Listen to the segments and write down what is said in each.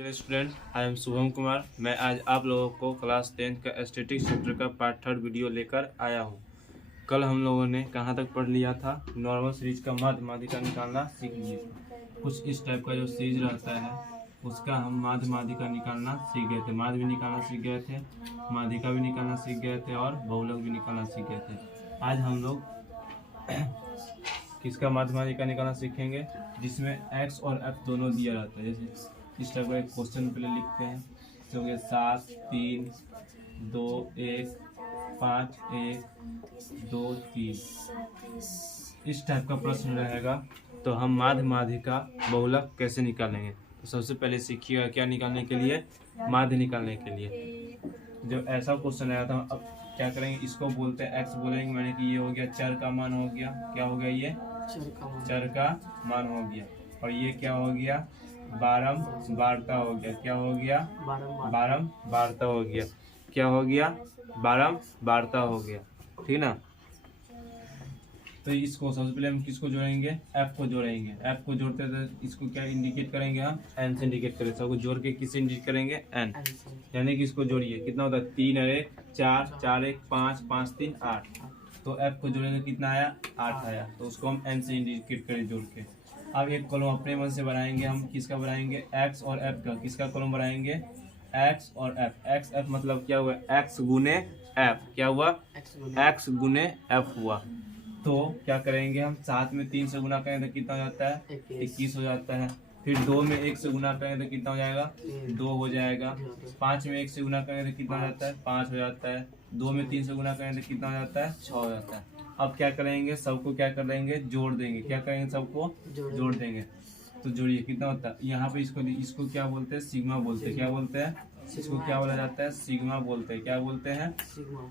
Student, I am Shubham Kumar. मैं आज आप लोगों को क्लास 10 का स्टैटिस्टिक्स चैप्टर का पार्ट 3 वीडियो लेकर आया हूं। कल हम लोगों ने कहां तक पढ़ लिया था? नॉर्मल सीरीज का माध्य माध्यिका निकालना सीख लिए। कुछ इस टाइप का जो सीरीज रहता है उसका हम माध्य माध्यिका निकालना सीख गए थे। माध्य भी निकालना सीख गए थे, माध्यिका भी निकालना सीख गए थे और बहुलक भी निकालना सीख गए थे। आज हम लोग किसका माध्य माध्यिका निकालना सीखेंगे, जिसमें एक्स और एफ दोनों दिया रहता है। जैसे इस टाइप का एक क्वेश्चन पहले लिखते हैं, जो कि 7 3 2 1 5 1 2 3 इस टाइप का प्रश्न रहेगा। तो हम माध्य माध्यिका बहुलक कैसे निकालेंगे? तो सबसे पहले सीखिएगा क्या निकालने के लिए, माध्य निकालने के लिए। जब ऐसा क्वेश्चन आया था, अब क्या करेंगे, इसको बोलते हैं एक्स बोलेंगे, मैंने कि ये हो गया चर का मान हो गया। क्या हो गया? ये चर का मान हो गया। और ये क्या हो गया? बारंबारता हो गया। क्या हो गया? बारंबारता हो गया। क्या हो गया? बारंबारता हो गया। ठीक ना? तो इसको सबसे पहले हम किसको जोड़ेंगे? एफ को जोड़ेंगे। एफ को जोड़ते तो इसको क्या इंडिकेट करेंगे? हम एन से इंडिकेट करेंगे। सबको जोड़ के किससे इंडिकेट करेंगे? एन। यानी कि इसको जोड़िए, कितना होता है? 3 और 1 4 4 1 5 5 3 8। तो एफ को जोड़ेंगे, कितना आया? 8 आया। तो उसको हम एन से इंडिकेट करें जोड़ के। अब एक कॉलम अपने मन से बनाएंगे। हम किसका बनाएंगे? एक्स और एफ का। किसका कॉलम बनाएंगे? एक्स और एफ। एक्स एफ मतलब क्या हुआ? एक्स गुने एफ। क्या हुआ? एक्स गुने एफ हुआ। तो क्या करेंगे हम? 7 में 3 से गुना करेंगे तो कितना हो जाता है? 21 हो जाता है। फिर 2 में 1 से गुना करेंगे तो कितना हो जाएगा? 2 हो जाएगा। 5 में 1 से गुना करेंगे तो कितना हो जाता है? 5 हो जाता है। 2 में 3 से गुना करेंगे तो कितना हो जाता है? 6 हो जाता है। अब क्या करेंगे? सबको क्या कर देंगे? जोड़ देंगे। क्या करेंगे? सबको जोड़ देंगे। तो जोड़िए, कितना होता है? यहाँ पे इसको क्या बोलते हैं? सिग्मा बोलते हैं। क्या बोलते हैं? इसको क्या बोला जाता है? सिग्मा बोलते हैं। क्या बोलते हैं?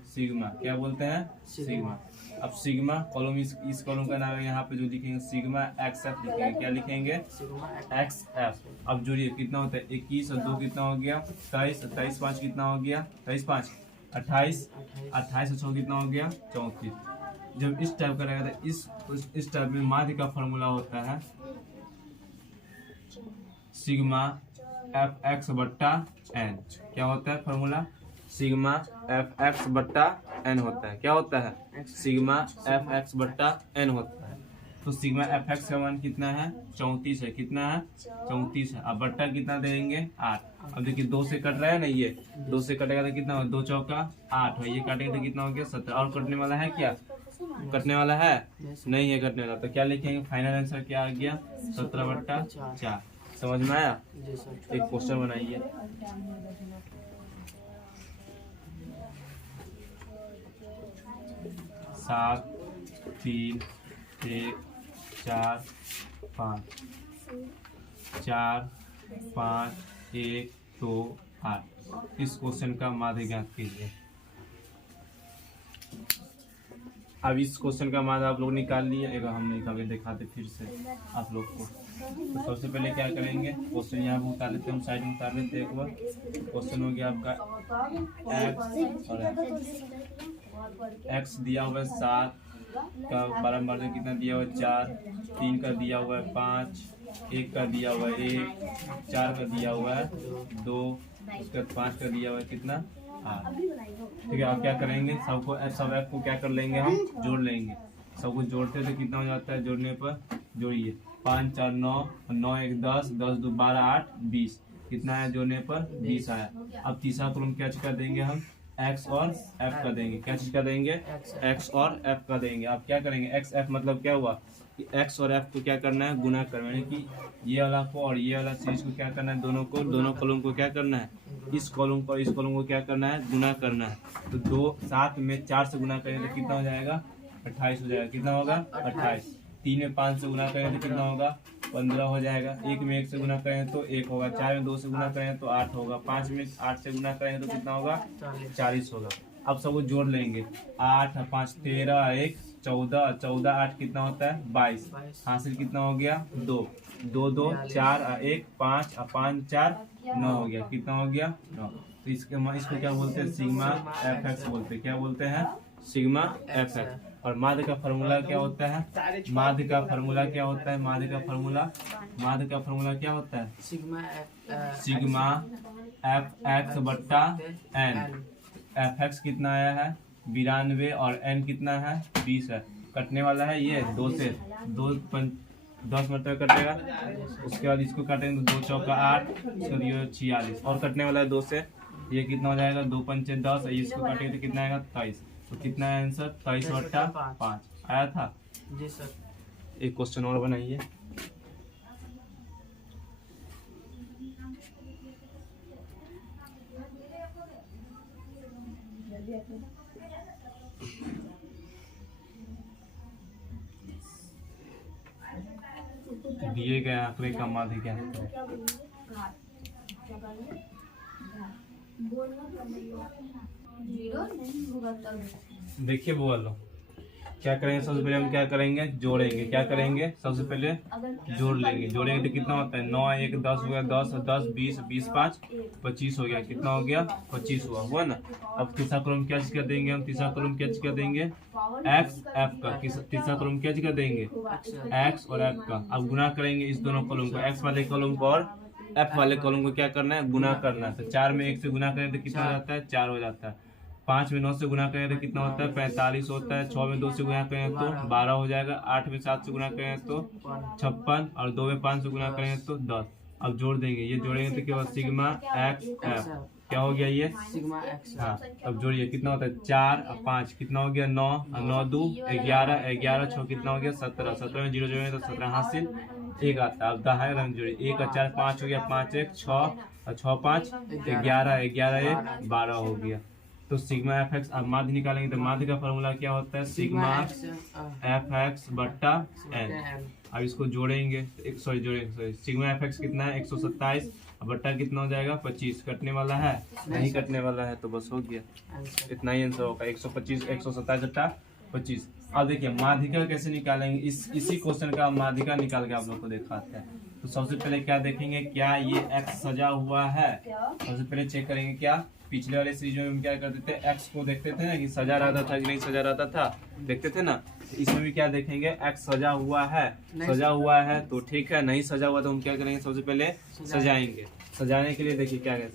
सिग्मा। क्या बोलते हैं? सिग्मा। अब सिग्मा कॉलम, इस कॉलम का नाम है यहाँ पे जो लिखेंगे सिग्मा एक्स एफ लिखेंगे। क्या लिखेंगे? X F. अब जोड़िए, कितना होता है? 21 और 2 कितना हो गया? 23। 23 5 कितना हो गया? 23 5 28। 28 और 6 कितना हो गया? 34। जब इस टाइप का रहेगा तो इस टाइप में माध्य का फॉर्मूला होता है सिग्मा एफ एक्स बट्टा एन। क्या होता है फॉर्मूला? सिग्मा एफ एक्स बट्टा एन होता है। क्या होता है? सिग्मा एफ एक्स बट्टा एन होता है। तो सिग्मा एफ एक्स का मान कितना है? 34 है। कितना है? 34 है। अब बट्टा कितना देंगे? 8। अब देखिए 2 से कट रहा है ना, ये 2 से कटेगा तो कितना हो? 2 चौका 8 है। ये काटेंगे तो कितना हो गया? 17। और कटने वाला है क्या? कटने वाला है? नहीं है कटने वाला। तो क्या लिखेंगे? फाइनल आंसर क्या आ गया? 17 बट्टा 4। समझ में आया? एक क्वेश्चन बनाइए। सात 3 1 4 5 4 5 1 2 8। इस क्वेश्चन का माध्य ज्ञात कीजिए। अब इस क्वेश्चन का मान आप लोग निकाल लिए, एक हम निकाल के दिखाते फिर से आप लोग को। तो सबसे पहले क्या करेंगे? क्वेश्चन यहाँ पे उतार लेते हैं, हम साइड में उतार लेते हैं एक बार। क्वेश्चन हो गया आपका एक्स और एक्स दिया हुआ है 7 का बारंबार से कितना दिया हुआ है? 4। 3 का दिया हुआ है 5। 1 का दिया हुआ है 1। 4 का दिया हुआ है 2। उसके बाद 5 का दिया हुआ है कितना? 8। ठीक है। अब क्या करेंगे? सबको सब एफ को क्या कर लेंगे? हम जोड़ लेंगे। सबको जोड़ते तो कितना हो जाता है? जोड़ने पर जोड़िए, 5 4 9 9 1 10 10 2 12 8 20। कितना है जोड़ने पर? 20 आया। अब तीसरा कॉलम क्या चीज का देंगे? हम एक्स और एफ का देंगे। क्या चीज का देंगे? एक्स और एफ का देंगे। अब क्या करेंगे? एक्स एफ मतलब क्या हुआ कि एक्स और एफ को क्या करना है? गुना करना है। यानी कि ये वाला को और ये वाला सीरीज को क्या करना है? दोनों कॉलम को क्या करना है? इस कॉलम को इस कॉलम को क्या करना है? गुना करना है। तो 7 में 4 से गुना करेंगे तो कितना हो जाएगा? 28 हो जाएगा। कितना होगा? 28। 3 में 5 से गुना करेंगे तो कितना होगा? 15 हो जाएगा। 1 में 1 से गुना करेंगे तो 1 होगा। 4 में 2 से गुना करेंगे तो 8 होगा। 5 में 8 से गुना करेंगे तो कितना होगा? 40 होगा। अब सबको जोड़ लेंगे। 8 5 13 1 14 14 8 कितना होता है? 22। हासिल कितना हो गया? 2 2 2 4 1 5 5 4 9 हो गया। कितना हो गया? 9। तो इसको क्या बोलते हैं? सिग्मा एफ एक्स बोलते हैं। क्या बोलते हैं? Sigma F x. और माध्य का फार्मूला क्या होता है? माध्य का फार्मूला क्या होता है? माध्य का फार्मूला क्या होता है? सिग्मा एफ एक्स बट्टा एन। एफ एक्स कितना आया है? 92 और एन कितना है? 20 है। कटने वाला है ये 2 से 10 मतलब कटेगा। उसके बाद इसको काटेंगे तो 2 चौका 8, इसको दिए 46 और कटने वाला है 2 से। ये कितना हो जाएगा? 2 पंचे 10, इसको काटेंगे तो कितना आएगा? 23। तो कितना है आंसर? 23 बट्टा 5 आया था। जी सर। एक क्वेश्चन और बनाइए। दिए गए आंकड़े का माध्य क्या है? देखिए बोलो क्या करेंगे? सबसे पहले हम क्या करेंगे? जोड़ेंगे। क्या करेंगे? सबसे पहले जोड़ लेंगे। जोड़ेंगे तो कितना होता है? 9 1 10 हो गया, 10 10 20 20 5 25 हो गया। कितना हो गया? 25 हुआ ना। अब तीसरा कॉलम क्या कर देंगे? हम तीसरा कॉलम क्या कर देंगे? एक्स एफ का। तीसरा कॉलम क्या कर देंगे? एक्स और एफ का। अब गुना करेंगे इस दोनों कॉलम को, एक्स वाले कॉलम को और एफ वाले कॉलम को क्या करना है? गुना करना है। तो 4 में 1 से गुना करें तो कितना हो जाता है? 4 हो जाता है। 5 में 9 से गुना करें तो कितना होता है? 45 होता है। 6 में 2 से गुना करें तो 12 हो जाएगा। 8 में 7 से गुना करें तो 56 और 2 में 5 से गुना करें तो 10। अब जोड़ देंगे। ये जोड़ेंगे तो क्या होगा? Sigma x F. क्या हो गया ये? Sigma x. हाँ, अब जोड़िए कितना होता है? 4 और 5 कितना हो गया? 9 और 9 2 11 11 6 कितना हो गया? 17। 17 में 0 जोड़ेंगे तो 17 हासिल 1 आता है। अब दहाई रंग जोड़िए। 1 और 4 5 हो गया। 5 1 6 और 6 5 11 11 1 12 हो गया। तो सिग्मा एफ एक्स। अब माध्य निकालेंगे तो माध्य का फॉर्मूला क्या होता है? सिग्मा एफ एक्स बट्टा एन। अब इसको जोड़ेंगे, जोड़ेंगे सिग्मा एफ एक्स कितना है? 127 बट्टा कितना हो जाएगा? 25। कटने वाला है? नहीं कटने वाला है, तो बस हो गया। इतना ही आंसर होगा। 125 127 बट्टा 25। अब देखिए माध्यिका कैसे निकालेंगे? इसी क्वेश्चन का माध्यिका निकाल के आप लोग को दिखाते हैं। तो सबसे पहले क्या देखेंगे? क्या ये एक्स सजा हुआ है? सबसे पहले चेक करेंगे। क्या पिछले वाले सीरीजों में हम क्या करते थे? एक्स को देखते थे ना कि सजा रहता था कि नहीं सजा रहता था, देखते थे ना। तो इसमें भी क्या देखेंगे? एक्स सजा हुआ है। सजा हुआ है तो ठीक है, नहीं सजा हुआ तो हम क्या करेंगे? सबसे पहले सजाएंगे। सजाने के लिए देखिए क्या है,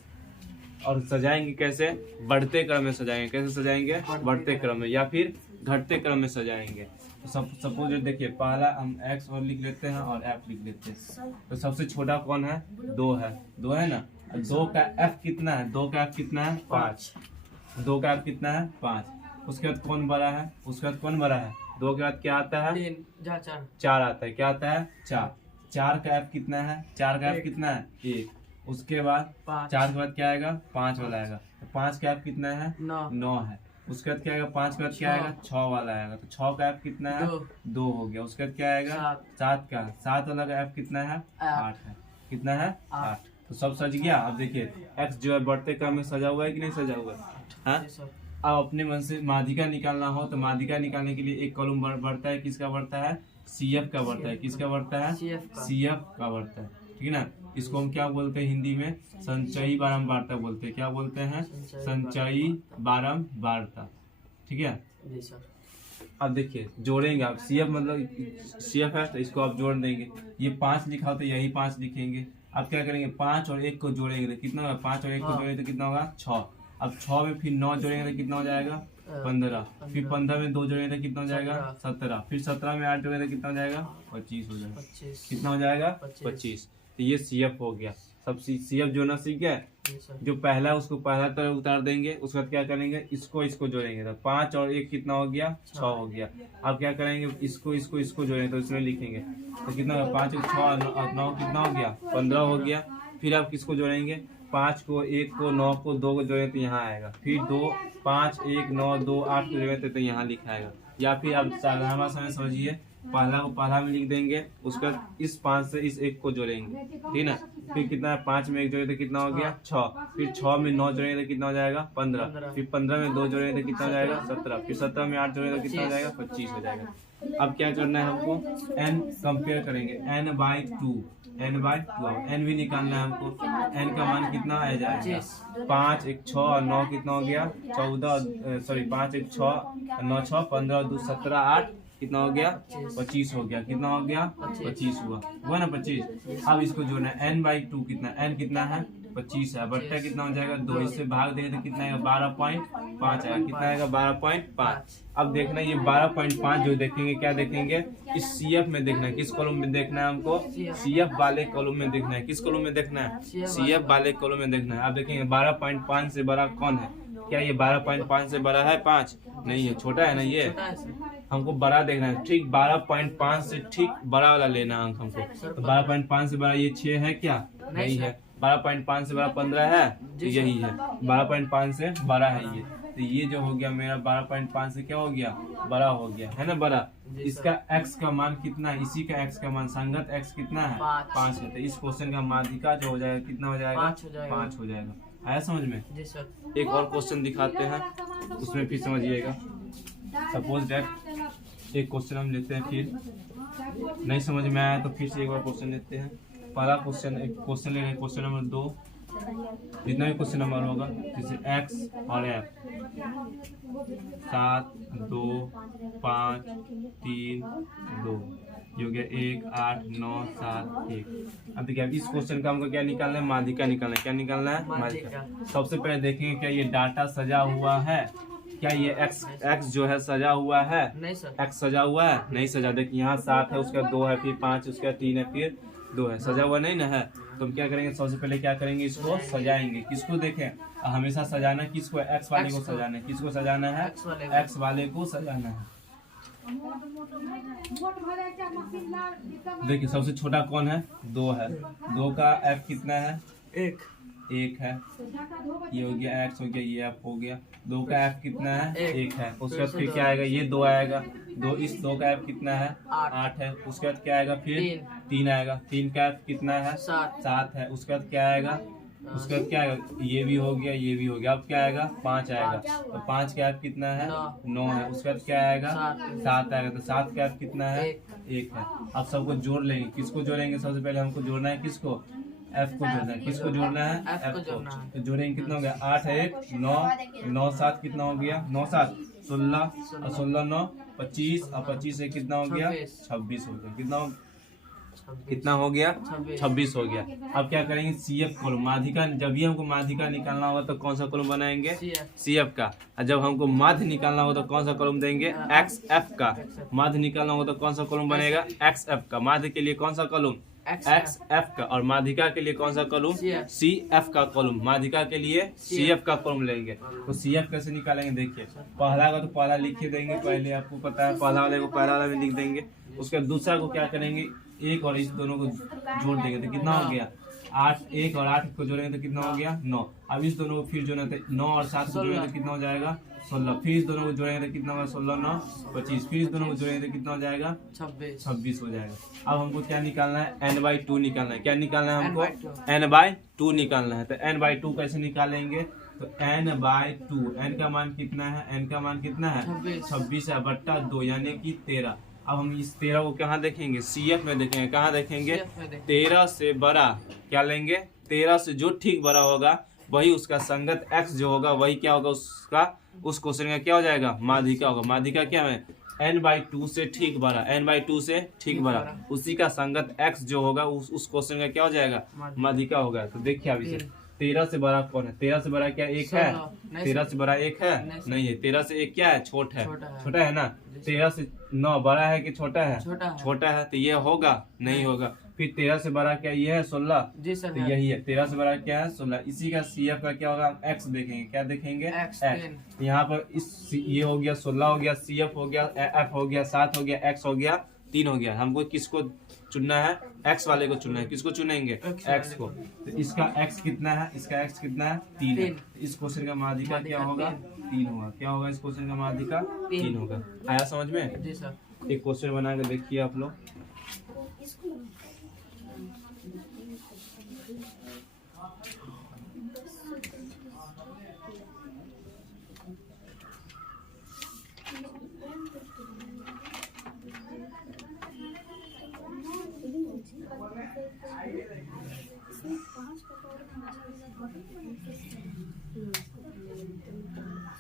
और सजाएंगे कैसे? बढ़ते क्रम में सजाएंगे। कैसे सजाएंगे? बढ़ते क्रम में, या फिर घटते क्रम में सजाएंगे। तो सपोज देखिए पहला हम एक्स और लिख लेते हैं और एफ लिख लेते हैं। तो सबसे छोटा कौन है? 2 है। 2 है ना। 2 का एफ कितना है? 2 का एफ कितना है? 5। 2 का एफ कितना है? 5। उसके बाद कौन बड़ा है? उसके बाद कौन बड़ा है? 2 के बाद क्या आता है? 4 आता है। क्या आता है? 4। 4 का एफ कितना है? 4 का एफ कितना है? 1। उसके बाद 4 के बाद क्या आएगा? 5 वाला आएगा। तो 5 का एफ कितना है? 9 है। उसके बाद क्या आएगा? 5 के बाद क्या आएगा? 6 वाला आएगा। तो 6 का एफ कितना है? 2 हो गया। उसके बाद क्या आएगा? 7 का। 7 वाला का एफ कितना है? 8 है। कितना है? 8। तो सब सज गया। अब देखिए एक्स जो है बढ़ते क्रम में सजा हुआ है कि नहीं सजा हुआ है? हाँ? अब अपने मन से माध्यिका निकालना हो तो माध्यिका निकालने के लिए एक कॉलम बढ़ता है। किसका बढ़ता है? CF का बढ़ता है। किसका बढ़ता है? CF का बढ़ता है। ठीक है ना। इसको हम क्या बोलते हैं हिंदी में? संचयी बारंबारता बोलते हैं। क्या बोलते हैं? संचयी बारंबारता। ठीक है। अब देखिए जोड़ेंगे आप। CF मतलब CF है तो इसको आप जोड़ देंगे। ये 5 लिखा हो तो यही 5 लिखेंगे। अब क्या करेंगे? 5 और 1 को जोड़ेंगे तो कितना होगा? 5 और 1 को जोड़ेंगे तो कितना होगा? 6। अब 6 में फिर 9 जोड़ेंगे तो कितना हो जाएगा? 15। फिर 15 में 2 जोड़ेंगे तो कितना हो जाएगा? 17। फिर 17 में 8 जोड़ेंगे तो कितना हो जाएगा? 25 हो जाएगा। कितना हो जाएगा? 25। तो ये CF हो गया। सब CF जोड़ना सीख गया। जो पहला है उसको पहला तरह उतार देंगे। उसके बाद क्या करेंगे? इसको जोड़ेंगे। तो 5 और 1 कितना हो गया? 6 हो गया। अब क्या करेंगे? इसको जोड़ेंगे तो इसमें लिखेंगे तो कितना होगा? 5 6 और 9 कितना हो गया? 15 हो गया। फिर आप किसको जोड़ेंगे? 5 को 1 को 9 को 2 को जोड़ेंगे तो यहाँ आएगा। फिर 2 5 1 9 2 8 को जोड़ेंगे तो यहाँ लिखाएगा। या फिर आप साधारण भाषा में समझिए, पहला को पहला में लिख देंगे। उसके बाद इस 5 से इस 1 को जोड़ेंगे। ठीक ना। फिर कितना है? 5 में 1 जोड़े तो कितना हो गया? 6। फिर 6 में 9 जोड़ेंगे तो कितना हो जाएगा? 15। फिर 15 में 2 जोड़ेंगे तो कितना हो जाएगा? 17। फिर 17 में 8 जोड़ेंगे तो कितना हो जाएगा? 25 हो जाएगा। अब क्या करना है हमको? n कंपेयर करेंगे। n/2 n/2। अब n भी निकालना है हमको। n का मान कितना आ जाएगा? 5 1 6 और 9 कितना हो गया? 14 सॉरी 5 1 6 9 6 15 2 17 8 कितना हो गया? 25 हो गया। कितना हो गया? 25 हुआ ना 25। अब इसको जोड़ना है n/2 कितना? n कितना है? 25 है। बट्टा कितना हो जाएगा? 2। इससे भाग देंगे तो कितना आएगा? 12.5 आएगा। कितना आएगा? 12.5। अब देखना ये 12.5 जो देखेंगे क्या देखेंगे? इस CF में देखना है। किस कॉलम में देखना है हमको? CF वाले कॉलम में देखना है। किस कॉलम में देखना है? CF वाले कॉलम में देखना है। अब देखेंगे 12.5 से बड़ा कौन है? क्या ये 12.5 से बड़ा है? 5 नहीं है, छोटा है ना ये। हमको बड़ा देखना है। ठीक 12.5 से ठीक बड़ा वाला लेना अंक हमको। तो 12.5 से बड़ा ये 6 है क्या? नहीं है। 12.5 से बड़ा 15 है, तो यही है। 12.5 से बड़ा है ये। तो ये जो हो गया मेरा 12.5 से क्या हो गया? बड़ा हो गया है ना, बड़ा। इसका x का मान कितना है? इसी का x का मान संगत x कितना है? 5 है। तो इस क्वेश्चन का माध्यिका जो हो जाएगा कितना हो जाएगा? 5 हो जाएगा। आया समझ में? एक और क्वेश्चन दिखाते हैं, उसमें फिर समझिएगा। सपोज दैट एक क्वेश्चन हम लेते हैं, फिर नहीं समझ में आया तो फिर से एक बार क्वेश्चन लेते हैं। पहला क्वेश्चन एक क्वेश्चन ले रहे हैं, क्वेश्चन नंबर 2। जितना भी क्वेश्चन नंबर होगा जैसे x और f 7 2 5 3 2 ये हो गया 1 8 9 7 1। अब देखिए अब इस क्वेश्चन का हमको क्या निकालना है? माध्यिका निकालना है। क्या निकालना है? माध्यिका। सबसे पहले देखेंगे क्या ये डाटा सजा हुआ है? क्या ये x जो है सजा हुआ है? नहीं सर। x सजा हुआ है? नहीं सजा। देखिए यहाँ 7 है, उसका 2 है, फिर 5, उसका 3 है, फिर 2 है। सजा हुआ नहीं ना है। तो हम क्या करेंगे? सबसे पहले क्या करेंगे? इसको सजाएंगे। किसको देखें? हमेशा सजाना किसको? x वाले को सजाना है। किसको सजाना है? x वाले को सजाना है। देखिए सबसे छोटा कौन है? 2 है। 2 का f कितना है? 1 है। ये हो गया x हो गया, ये f हो गया। 2 का f कितना है? 1 है। उसके बाद फिर क्या आएगा? ये 2 आएगा। 2 इस 2 का f कितना है? 8 है। उसके बाद क्या आएगा? फिर 3 आएगा। 3 का f कितना है? 7 है। उसके बाद क्या आएगा? उसके बाद क्या आएगा? ये भी हो गया, ये भी हो गया। अब क्या आएगा? 5 आएगा। तो 5 का f कितना है? 9 है। उसके बाद क्या आएगा? 7 आएगा। तो 7 का f कितना है? 1 है। अब सबको जोड़ लेंगे। किसको जोड़ेंगे? सबसे पहले हमको जोड़ना है किसको? f को जोड़ना है। किसको जोड़ना है? f को। तो जोड़ेंगे कितना हो गया? 8 है 1 9 9 7 कितना हो गया? 9 7 16 और 16 9 25 और 25 से कितना हो गया? 26 हो गया। कितना हो गया? 26 हो गया। अब क्या करेंगे? CF कॉलम माध्यिका। जब भी हमको माध्यिका निकालना होगा तो कौन सा कॉलम बनाएंगे? CF का। और जब हमको माध्य निकालना होगा तो कौन सा कॉलम देंगे? XF का। माध्य निकालना होगा तो कौन सा कॉलम बनेगा? XF का। माध्य के लिए कौन सा कॉलम? XF का। और माध्यिका के लिए कौन सा कॉलम? CF का कॉलम। माध्यिका के लिए CF का कॉलम लेंगे। तो CF कैसे निकालेंगे? देखिए पहला का तो पहला लिख देंगे, पहले आपको पता है पहला वाले को पहला वाला में लिख देंगे। उसके बाद दूसरा को क्या करेंगे? 1 और इस दोनों को जोड़ देंगे तो कितना हो गया? 8 1 और 8 को जोड़ेंगे तो कितना हो गया? 9। अब इस दोनों को फिर जोड़ेंगे तो 9 और 7 को जोड़ेंगे तो कितना हो जाएगा? 16। फिर इस दोनों को जोड़ेंगे तो कितना होगा? 16 9 25। फिर इस दोनों को जोड़ेंगे तो कितना हो जाएगा? 26 हो जाएगा। अब हमको क्या निकालना है? n/2 निकालना है। क्या निकालना है हमको? n/2 निकालना है। तो n/2 कैसे निकालेंगे? तो n/2 n का मान कितना है? n का मान कितना है? 26 है बट्टा 2 यानी कि 13। अब हम इस 13 को कहाँ देखेंगे? CF में देखेंगे। कहाँ देखेंगे? 13 से बड़ा क्या लेंगे? 13 से जो ठीक बड़ा होगा वही उसका संगत x जो होगा वही क्या होगा? उसका उस क्वेश्चन का क्या हो जाएगा? माध्यिका होगा। माध्यिका क्या है? n/2 से ठीक बड़ा। n/2 से ठीक बड़ा उसी का संगत x जो होगा उस क्वेश्चन का क्या हो जाएगा? माध्यिका होगा। तो देखिए अब इसे 13 से बड़ा कौन है? 13 से बड़ा क्या 1 है? 13 से बड़ा 1 है? नहीं है। 13 से 1 क्या है? छोटा है ना। 13 से 9 बड़ा है कि छोटा है? छोटा है। तो ये होगा? नहीं होगा। फिर 13 से बड़ा क्या ये है? 16। तो यही है। 13 से बड़ा क्या है? 16। इसी का CF का क्या होगा? x देखेंगे। क्या देखेंगे? x। यहाँ पर इस ये हो गया 16 हो गया, CF हो गया, f हो गया, 7 हो गया, x हो गया, 3 हो गया। हमको किसको चुनना है? x वाले को चुनना है। किसको चुनेंगे? x को। तो इसका x कितना है? इसका x कितना है? 3 है। इस क्वेश्चन का माध्यिका क्या होगा? 3 होगा। क्या होगा? इस क्वेश्चन का माध्यिका 3 होगा। आया समझ में? जी सर। एक क्वेश्चन बना के देखिए आप लोग।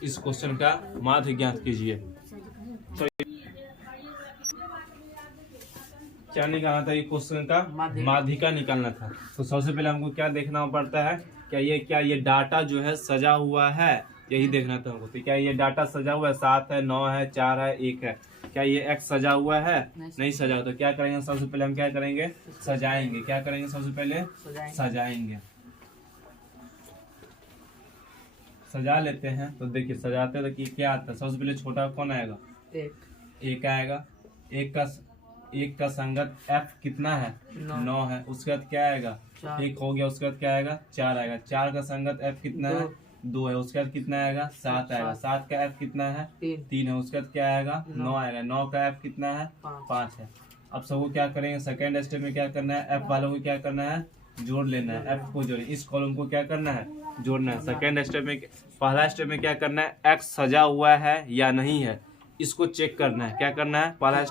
इस क्वेश्चन का माध्य ज्ञात कीजिए। तो क्या निकालना था? ये क्वेश्चन का माध्यिका निकालना था। तो सबसे पहले हमको क्या देखना पड़ता है, क्या ये डाटा जो है सजा हुआ है, यही देखना था हमको। तो क्या ये डाटा सजा हुआ है? 7 है, 9 है, 4 है, 1 है। क्या ये एक्स सजा हुआ है? नहीं सजा हुआ। तो क्या करेंगे सबसे पहले? हम क्या करेंगे? सजाएंगे। क्या करेंगे सबसे पहले? सजाएंगे। सजा लेते हैं। तो देखिए सजाते हैं तो क्या आता है? सबसे पहले छोटा कौन आएगा? एक आएगा। एक का संगत f कितना है? 9 है। उसके बाद क्या आएगा? 1 हो गया। उसके बाद क्या आएगा? 4 आएगा। 4 का संगत f कितना है? 2 है। उसके बाद कितना आएगा? 7 आएगा। 7 का f कितना है? 3 है। उसके बाद क्या आएगा? 9 आएगा। 9 का f कितना है? 5 है। अब सबको क्या करेंगे? सेकेंड स्टेप में क्या करना है? f वालों को क्या करना है? जोड़ लेना है। f को जोड़े। इस कॉलम को क्या करना है? जोड़ना है। सेकेंड स्टेप में, पहला स्टेप में क्या करना है? x सजा हुआ है या नहीं है, इसको चेक करना है। क्या करना है? पहला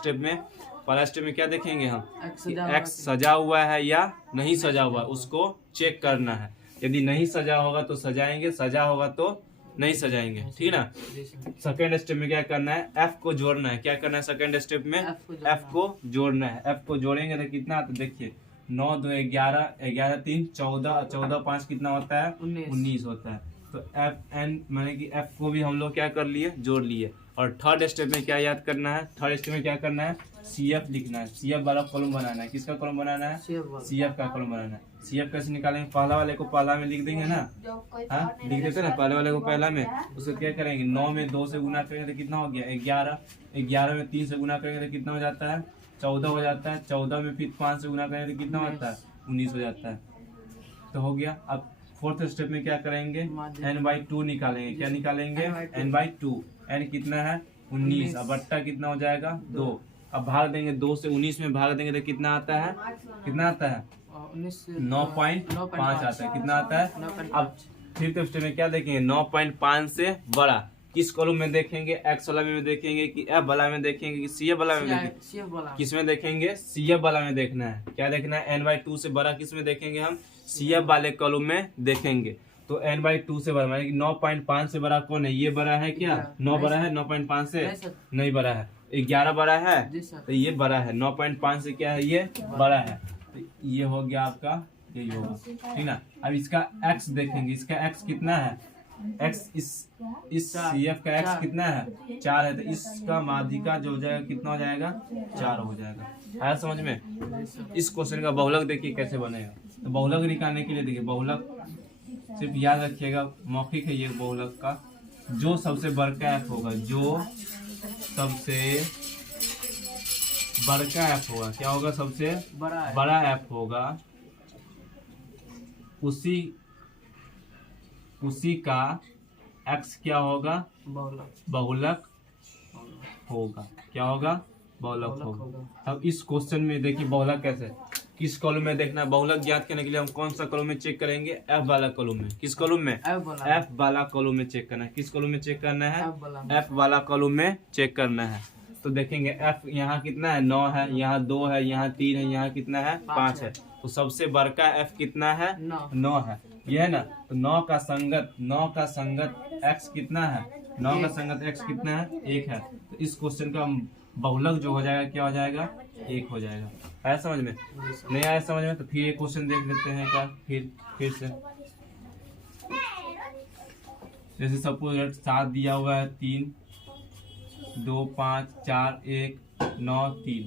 स्टेप में क्या देखेंगे हम? एक्स सजा हुआ है या नहीं सजा हुआ, उसको चेक करना है। यदि नहीं सजा होगा तो सजाएंगे, सजा होगा तो नहीं सजाएंगे। ठीक है ना। सेकेंड स्टेप में क्या करना है? एफ को जोड़ना है। क्या करना है सेकेंड स्टेप में? एफ को जोड़ना है। एफ को जोड़ेंगे तो कितना आता है? देखिए 9 2 11, 11 3 14, 14 5 कितना होता है? 19 होता है। तो एफ एन माने कि एफ को भी हम लोग क्या कर लिए? जोड़ लिए। और थर्ड स्टेप में क्या याद करना है? थर्ड स्टेप में क्या करना है? सी एफ लिखना है। सी एफ वाला कॉलम बनाना है। किसका कॉलम बनाना है? सी एफ का कॉलम बनाना है। सी एफ कैसे निकालेंगे? पहला वाले को पहला में लिख देंगे ना, हाँ लिख देते ना पहले वाले को पहला में। उसको क्या करेंगे? 9 में 2 से गुना करेंगे तो कितना हो गया? 11। 11 में 3 से गुना करेंगे तो कितना हो जाता है? 14 हो जाता है। 14 में फिर 5 से गुना करेंगे तो कितना होता है? 19 हो जाता है। तो हो गया। अब फोर्थ स्टेप में क्या करेंगे? n/2 निकालेंगे। क्या निकालेंगे? n/2। n कितना है? 19। अब बट्टा कितना हो जाएगा? 2। अब भाग देंगे, 2 से 19 में भाग देंगे तो कितना आता है? कितना आता है? 9.5 आता है। कितना आता है? अब फिफ्थ स्टेप में क्या देखेंगे? 9.5 से बड़ा। किस कॉलम में देखेंगे? एक्स वाला में देखेंगे कि एफ वाला में देखेंगे कि सी एफ वाला में देखेंगे? किस में देखेंगे? सी एफ वाला में देखना है। क्या देखना है? n/2 से बड़ा किस में देखेंगे? हम सी एफ वाले कॉलम में देखेंगे। तो n/2 से बड़ा माने कि 9.5 से बड़ा कौन है? ये बड़ा है क्या? 9 बड़ा है 9.5 से? नहीं बड़ा है। 11 बड़ा है तो ये बड़ा है। 9.5 से क्या है? ये बड़ा है। तो ये हो गया आपका, यही होगा। ठीक ना। अब इसका x देखेंगे। इसका x कितना है? x इस सी एफ का x कितना है? 4 है। तो इसका माध्यिका जो हो जाएगा कितना हो जाएगा? 4 हो जाएगा। आया समझ में? इस क्वेश्चन का बहुलक देखिए कैसे बनेगा। तो बहुलक निकालने के लिए देखिए, बहुलक सिर्फ याद रखिएगा, मौखिक है ये बहुलक का। जो सबसे बड़का एफ होगा, जो सबसे बड़का एफ होगा, क्या होगा? सबसे बड़ा एफ होगा, उसी का एक्स क्या होगा? बहुलक होगा। क्या होगा? बहुलक होगा। अब इस क्वेश्चन में देखिए बहुलक कैसे, किस कॉलम में देखना है? बहुलक ज्ञात करने के लिए हम कौन सा कॉलम में चेक करेंगे? एफ वाला कॉलम में। किस कॉलम में? एफ वाला कॉलम में चेक करना है। किस कॉलम में चेक करना है? एफ वाला कॉलम में चेक करना है। तो देखेंगे एफ यहाँ कितना है? 9 है। यहाँ 2 है। यहाँ 3 है। यहाँ कितना है? 5 है। तो सबसे बड़का एफ कितना है? 9 है। ये है ना। तो 9 का संगत एक्स कितना है? 9 का संगत एक्स कितना है? 1 है। तो इस क्वेश्चन का बहुलक जो हो जाएगा क्या हो जाएगा? 1 हो जाएगा। आया समझ में? नहीं आया समझ में? तो फिर एक क्वेश्चन देख लेते हैं क्या फिर से। जैसे सपोज 7 दिया हुआ है, 3 2 5 4 1 9 3।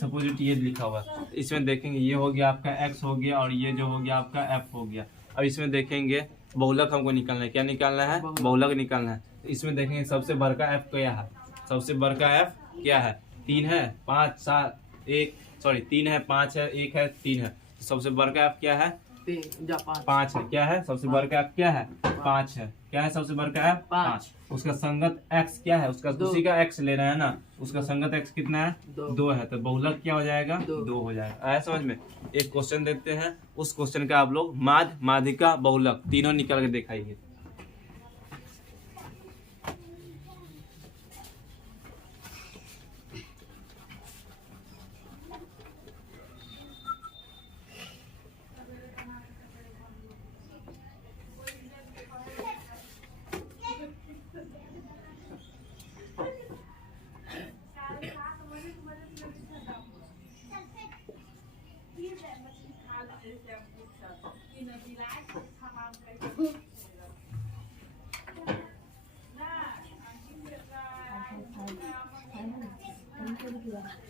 सपोज ये लिखा हुआ है। इसमें देखेंगे ये हो गया आपका x हो गया और ये जो हो गया आपका f हो गया। अब इसमें देखेंगे बहुलक हमको निकालना है। क्या निकालना है? बहुलक निकालना है। इसमें देखेंगे सबसे बड़का f क्या है? सबसे बड़का f क्या है? 3 है 5 7 1 सॉरी 3 है 5 है 1 है 3 है। तो सबसे बड़का f क्या है? 5 है। क्या है? सबसे बड़का f क्या है? 5 है। क्या है सबसे बड़का f? 5। उसका संगत x क्या है? उसका उसी का x लेना है ना। उसका संगत x कितना है? 2 है। तो बहुलक क्या हो जाएगा? 2 हो जाएगा। आया समझ में? एक क्वेश्चन देखते हैं, उस क्वेश्चन का आप लोग माध्य, माध्यिका, बहुलक तीनों निकाल के दिखाइए।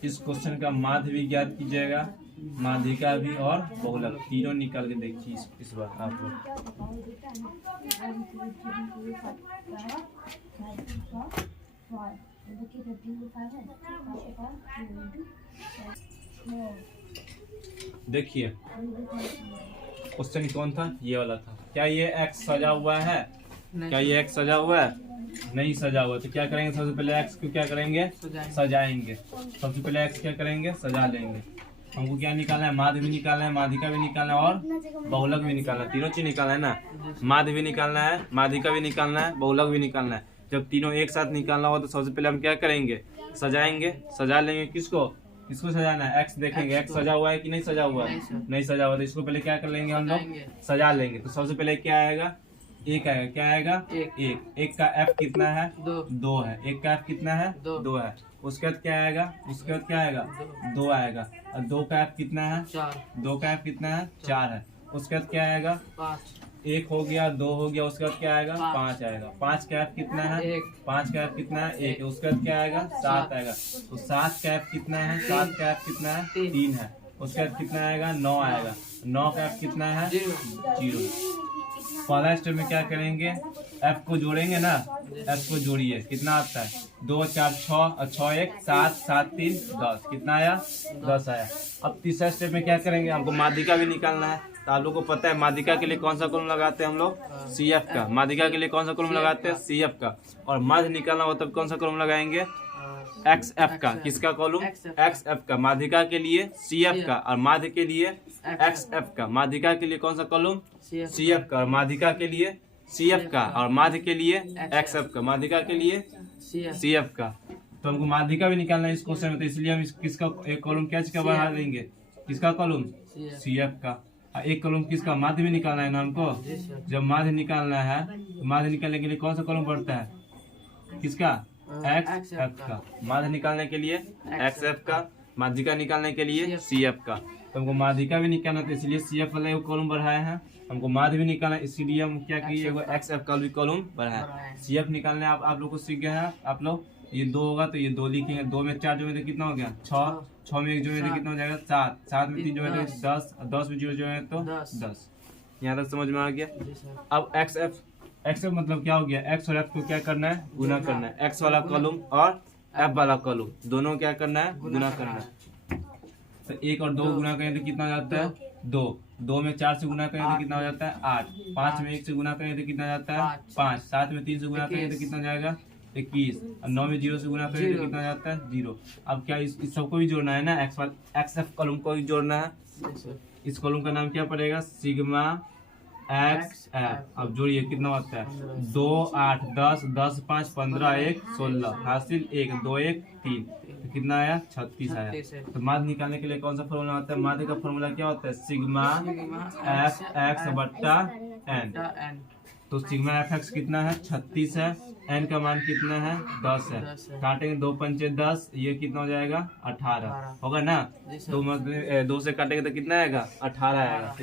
इस क्वेश्चन का माध्य भी ज्ञात कीजिएगा, माध्यिका भी और बहुलक तीनों निकाल के देखिए इस बार आप लोग। देखिए क्वेश्चन कौन था, ये वाला था। क्या ये एक्स सजा हुआ है? क्या ये एक्स सजा हुआ है? नहीं सजा हुआ। तो क्या करेंगे, सबसे पहले एक्स को क्या करेंगे, सजाएंगे। सबसे पहले एक्स क्या करेंगे, सजा लेंगे। हमको क्या निकालना है, माध्य भी निकालना है, माध्यिका भी निकालना है और बहुलक भी निकालना है। तीनों चीज निकालना है ना, माध्य भी निकालना है, माध्यिका भी निकालना है, बहुलक भी निकालना है। जब तीनों एक साथ निकालना हो तो सबसे पहले हम क्या करेंगे, सजाएंगे। सजा लेंगे किसको, किसको सजाना है, एक्स देखेंगे एक्स सजा हुआ है कि नहीं सजा हुआ है, नहीं सजा हुआ। तो इसको पहले क्या कर लेंगे हम लोग, सजा लेंगे। तो सबसे पहले क्या आएगा, एक आएगा। क्या आएगा, एक का एफ कितना है, 2 है। एक का एफ कितना है, 2 है। उसके बाद क्या आएगा, उसके बाद क्या आएगा, 2 आएगा। और 2 का एफ कितना है, 2 का एफ कितना है, 4 है। उसके बाद क्या आएगा, 1 हो गया, 2 हो गया। उसके बाद क्या आएगा, 5 आएगा। 5 का एफ कितना है, 5 का एफ कितना है, 1। उसके बाद क्या आएगा, 7 आएगा। तो 7 का एफ कितना है, 7 का एफ कितना है, 3 है। उसके बाद कितना आएगा, 9 आएगा। 9 का एफ कितना है, 0। पहला स्टेप में क्या करेंगे, एफ को जोड़ेंगे ना, एफ को जोड़िए। कितना आता है, 2 4 6 और 6 1 7 7 3 10। कितना आया, 10 आया। अब तीसरा स्टेप में क्या करेंगे, हमको माध्यिका भी निकालना है। तो आप लोग को पता है माध्यिका के लिए कौन सा कॉलम लगाते हैं हम लोग, CF का। माध्यिका के लिए कौन सा कॉलम लगाते हैं, CF का। और माध्य निकालना हो तब कौन सा कॉलम लगाएंगे, XF का। किसका कॉलम, XF का। माध्यिका के लिए CF का और माध्य के लिए XF का। माध्यिका के लिए कौन सा कॉलम, CF का। और माध्यिका के लिए CF का और माध्य के लिए XF का। माध्यिका के लिए CF का। तो हमको माध्यिका भी निकालना है इस क्वेश्चन में। तो इसलिए हम किसका एक कॉलम क्या का बढ़ा देंगे, किसका कॉलम, CF का। एक कॉलम किसका, माध्य भी निकालना है ना हमको। जब माध्य निकालना है तो माध्य निकालने के लिए कौन सा कॉलम पड़ता है, किसका, XF का। माध्य निकालने के लिए XF का, माध्यिका निकालने के लिए CF का। तो हमको माध्यिका भी निकालना, तो इसलिए CF वाला कॉलम बढ़ाया है। हमको माध्य भी निकालना, इसीलिए हम क्या किए, XF का भी कॉलम बढ़ाया। CF निकालने आप लोग को सीख गया है आप लोग। ये 2 होगा तो ये 2 लिखेंगे। 2 में 4 जोड़े तो कितना हो गया, 6। 6 में 1 जोड़े तो कितना हो जाएगा, 7। 7 में 3 जोड़े तो 10। 10 में 0 जोड़े तो 10। यहाँ तक समझ में आ गया। अब XF मतलब क्या हो गया, X और F को क्या करना है, गुना करना है। X वाला कॉलम और F वाला कॉलम दोनों क्या करना है, गुना करना है। तो 1 और 2 गुना करें तो कितना हो जाता है, 2। 2 में 4 से गुना करें तो कितना हो जाता है, 8। 5 में 1 से गुना करें तो कितना हो जाता है, 5। 7 में 3 से गुना करें तो कितना हो जाएगा, 21। और 9 में 0 से गुना करें तो कितना हो जाता है, 0। अब क्या इस सबको भी जोड़ना है ना, XF कॉलम को भी जोड़ना है। इस कॉलम का नाम क्या पड़ेगा, सिग्मा XF। अब जोड़िए कितना होता है, 2 8 10 10 5 15 1 16 हासिल 1 2 1 3। तो कितना आया, 36 आया। तो माध्य निकालने के लिए कौन सा फॉर्मूला होता है, माध्य का फॉर्मूला क्या होता है, सिग्मा FX बट्टा N। तो सिग्मा FX कितना है, 36 है। N का मान कितना है, 10 है। काटेंगे 2 पंचे 10, ये कितना हो जाएगा, 18 होगा ना। तो मतलब 2 से काटेंगे तो कितना आएगा, 18 आएगा।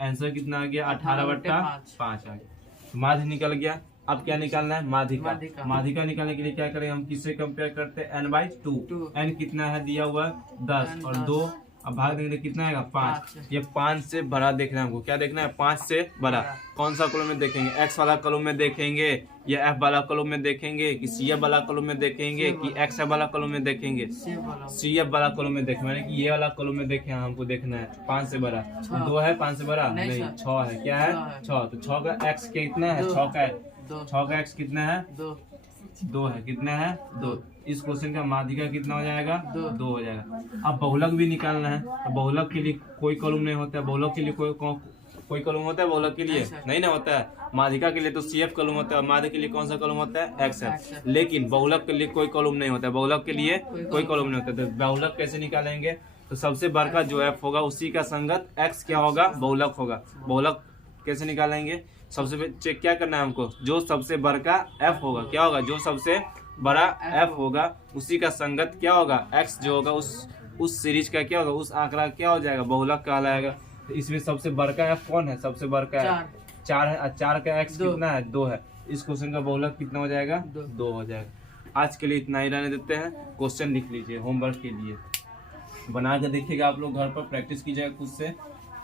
आंसर कितना आ गया, 18 बट्टा 5 आ गया। तो माध्य निकल गया। अब क्या निकालना है, माध्यिका। माध्यिका निकालने के लिए क्या करें, हम किससे कंपेयर करते हैं, n/2। n कितना है दिया हुआ है, 10 और 2। अब भाग देंगे तो कितना आएगा, 5। ये 5 से बड़ा देखना है हमको। क्या देखना है, 5 से बड़ा। कौन सा कॉलम में देखेंगे, X वाला कॉलम में देखेंगे या F वाला कॉलम में देखेंगे कि CF वाला कॉलम में देखेंगे कि XF वाला कॉलम में देखेंगे, CF वाला कॉलम में देखेंगे। यानी कि ये वाला कॉलम में देखें, हमको देखना है 5 से बड़ा। 2 है 5 से बड़ा नहीं, 6 है। क्या है, 6। तो 6 का X कितना है, 6 का X कितना है, 2 है। कितना है, 2। इस क्वेश्चन का माध्यिका कितना हो जाएगा, 2 हो जाएगा। अब बहुलक भी निकालना है। तो बहुलक के लिए कोई कॉलम नहीं होता है। बहुलक के लिए कोई कॉलम होता है, बहुलक के लिए नहीं ना होता है। माध्यिका के लिए तो CF कॉलम होता है, माध्य के लिए कौन सा कॉलम होता है, XF। लेकिन बहुलक के लिए कोई कॉलम नहीं होता है। बहुलक के लिए कोई कॉलम नहीं होता। तो बहुलक कैसे निकालेंगे, तो सबसे बड़का जो F होगा उसी का संगत X क्या होगा, बहुलक होगा। बहुलक कैसे निकालेंगे, सबसे चेक क्या करना है हमको, जो सबसे बड़का F होगा क्या होगा, जो सबसे बड़ा F होगा उसी का संगत क्या होगा, X जो होगा उस सीरीज का क्या होगा, उस आंकड़ा क्या हो जाएगा, बहुलक कहलाएगा। तो इसमें सबसे बड़का F कौन है, सबसे बड़का 4 है। 4 का X कितना है, 2 है। इस क्वेश्चन का बहुलक कितना हो जाएगा, 2 हो जाएगा। आज के लिए इतना ही रहने देते हैं। क्वेश्चन लिख लीजिए होमवर्क के लिए। बना के देखिएगा, आप लोग घर पर प्रैक्टिस कीजिएगा खुद से,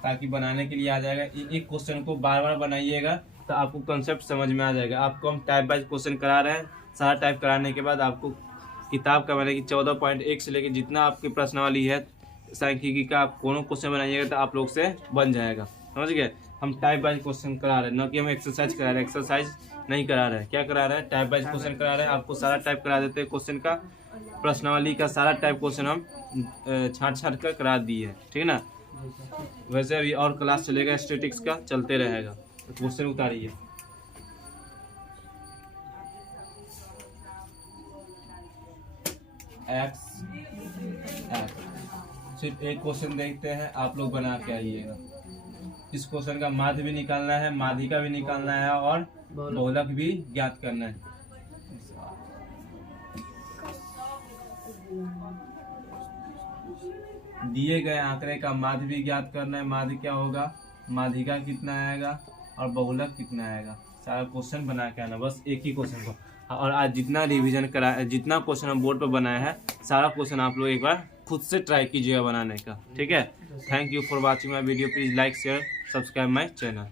ताकि बनाने के लिए आ जाएगा। एक क्वेश्चन को बार बार बनाइएगा तो आपको कंसेप्ट समझ में आ जाएगा। आपको हम टाइप बाइज क्वेश्चन करा रहे हैं, सारा टाइप कराने के बाद आपको किताब का मैंने कि 14.1 से लेकर जितना आपकी प्रश्नावली है सांख्यिकी का, आप कोनो क्वेश्चन बनाइएगा तो आप लोग से बन जाएगा, समझ गए। हम टाइप बाइज क्वेश्चन करा रहे हैं, न कि हम एक्सरसाइज करा रहे हैं। एक्सरसाइज नहीं करा रहे हैं, क्या करा रहे हैं, टाइप बाइज क्वेश्चन करा रहे हैं। आपको सारा टाइप करा देते हैं, क्वेश्चन का प्रश्नावली का सारा टाइप क्वेश्चन हम छाँट कर करा दिए है, ठीक है ना। वैसे अभी और क्लास चलेगा, स्टैटिक्स का चलते रहेगा। तो क्वेश्चन उतारिए। एक्स सिर्फ एक क्वेश्चन देखते हैं, आप लोग बना के आइएगा। इस क्वेश्चन का माध्य भी निकालना है, माध्यिका भी निकालना है और बहुलक भी ज्ञात करना है। दिए गए आंकड़े का माध्य भी ज्ञात करना है। माध्य क्या होगा, माध्यिका कितना आएगा और बहुलक कितना आएगा, सारा क्वेश्चन बना के आना, बस एक ही क्वेश्चन को। और आज जितना रिवीजन करा, जितना क्वेश्चन हम बोर्ड पर बनाया है, सारा क्वेश्चन आप लोग एक बार खुद से ट्राई कीजिएगा बनाने का, ठीक है। Thank you for watching my video. Please like share subscribe my channel.